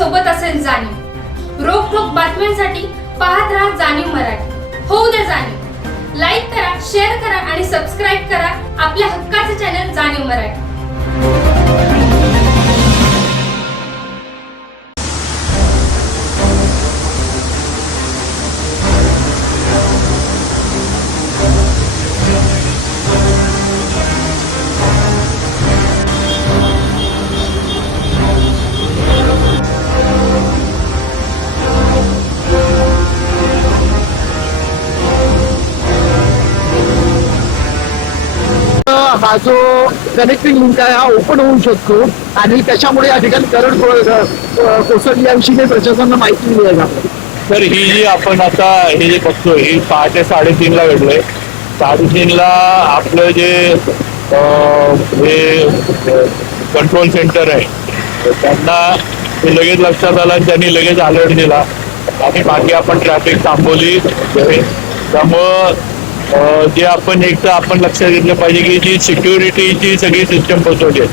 सोबत असेल जाणीव। रोखोक बातम्यांसाठी पाहत राहा जाणीव मराठी। होऊ द्या जाणीव। लाईक करा, शेअर करा आणि सबस्क्राईब करा आपल्या हक्काचे चॅनल जाणीव मराठी। हा जो कनेक्टिंग लिंक आहे हा ओपन होऊ शकतो आणि त्याच्यामुळे या ठिकाणी करंट कोसळली याविषयी काही प्रशासनाला माहिती दिली आहे। तर ही जी आपण आता हे जे बघतोय ही पहाटे 3:30ला घडलंय। 3:30ला आपलं जे कंट्रोल सेंटर आहे त्यांना ते लगेच लक्षात आलं आणि त्यांनी लगेच अलर्ट दिला आणि बाकी आपण ट्रॅफिक थांबवली। त्यामुळं जे आपण एक तर आपण लक्षात घेतलं पाहिजे की जी सिक्युरिटीची सगळी सिस्टम बसवली आहे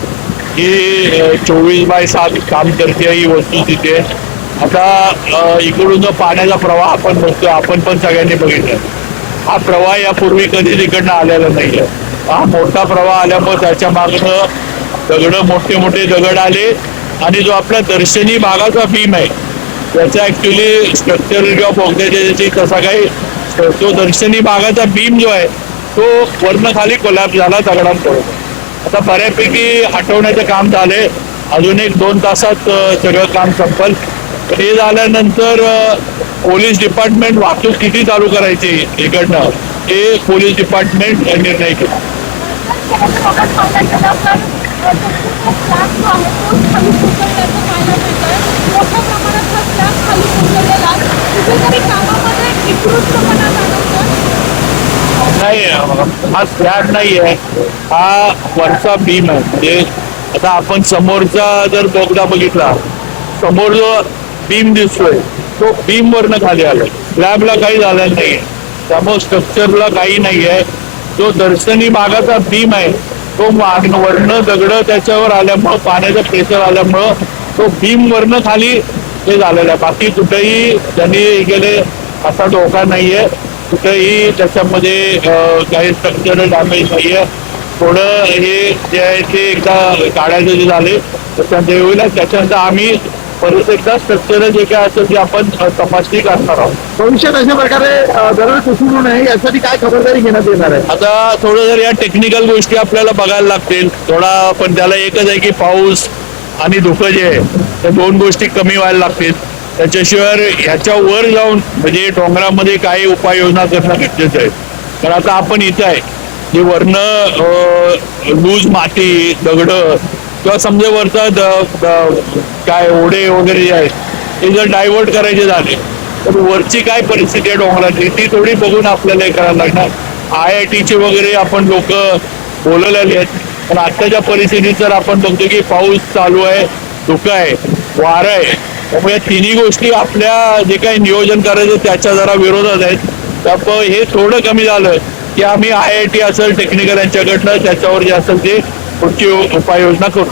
ही 24/7 काम करते ही वस्तू तिथे। आता इकडून जो पाण्याचा प्रवाह आपण बघतो आपण पण सगळ्यांनी बघितलं हा प्रवाह यापूर्वी कधी तिकडनं आलेला नाही आहे। हा मोठा प्रवाह आल्यामुळे त्याच्या मागनं मोठे मोठे दगड आले आणि जो आपला दर्शनी भागाचा बीम आहे त्याचा ऍक्च्युली स्ट्रक्चरल किंवा बोगद्याची तसा काही तो दर्शनी भागाचा बीम जो आहे तो वरनं खाली कोलॅप्स झाला दगडांकडून। आता बऱ्यापैकी हटवण्याचं काम झाले, अजून 1-2 तासात सगळं काम संपल। हे झाल्यानंतर पोलीस डिपार्टमेंट वाहतूक किती चालू करायची इकडनं हे पोलीस डिपार्टमेंट निर्णय केला। नाही हा स्लॅब नाही आहे, हा वरचा बीम आहे। म्हणजे आता आपण समोरचा जर बोगदा बघितला समोर जो बीम दिसतोय तो बीम वरनं खाली आलाय, स्लॅबला काही झालेलं नाहीये त्यामुळे स्ट्रक्चरला काही नाही आहे। जो दर्शनी भागाचा बीम आहे तो वरनं दगड त्याच्यावर आल्यामुळं पाण्याचं प्रेशर आल्यामुळं तो बीम वरनं खाली हे झालेलं आहे। बाकी कुठेही त्यांनी गेले असा धोका नाहीये, कुठेही त्याच्यामध्ये काही स्ट्रक्चरल डॅमेज नाहीये। थोडं हे जे आहे ते एकदा काढायचं जे झाले त्याच्यानंतर होईल त्याच्यानंतर आम्ही परत एकदा स्ट्रक्चरल जे काय असेल ते आपण तपासणी करणार आहोत। भविष्यात अशा प्रकारे दरड कोसळू नये यासाठी काय खबरदारी घेण्यात येणार आहे? आता थोडं जर या टेक्निकल गोष्टी आपल्याला बघायला लागतील थोडा, पण त्याला एकच आहे की पाऊस आणि धुकं जे आहे त्या 2 गोष्टी कमी व्हायला लागतील। त्याच्याशिवाय ह्याच्या वर जाऊन म्हणजे डोंगरामध्ये काही उपाययोजना करणं गरजेचं आहे। कारण आता आपण इथं आहे जे वरनं लूज माती दगड किंवा समजा वरचा काय ओढे वगैरे जे आहेत ते जर डायव्हर्ट करायचे झाले तर वरची काय परिस्थिती आहे डोंगराची ती थोडी बघून आपल्याला हे करायला लागणार। IITचे वगैरे आपण लोक बोलवलेले आहेत, पण आत्ताच्या परिस्थितीत जर आपण बघतो की पाऊस चालू आहे, धुकं आहे, वारं आहे, त्यामुळे या तिन्ही गोष्टी आपल्या जे काही नियोजन करायचं त्याच्या जरा विरोधात आहेत। त्यामुळे हे थोडं कमी झालं की आम्ही IIT असेल टेक्निकल यांच्याकडनं त्याच्यावर जे असेल ते पुढची उपाययोजना करू।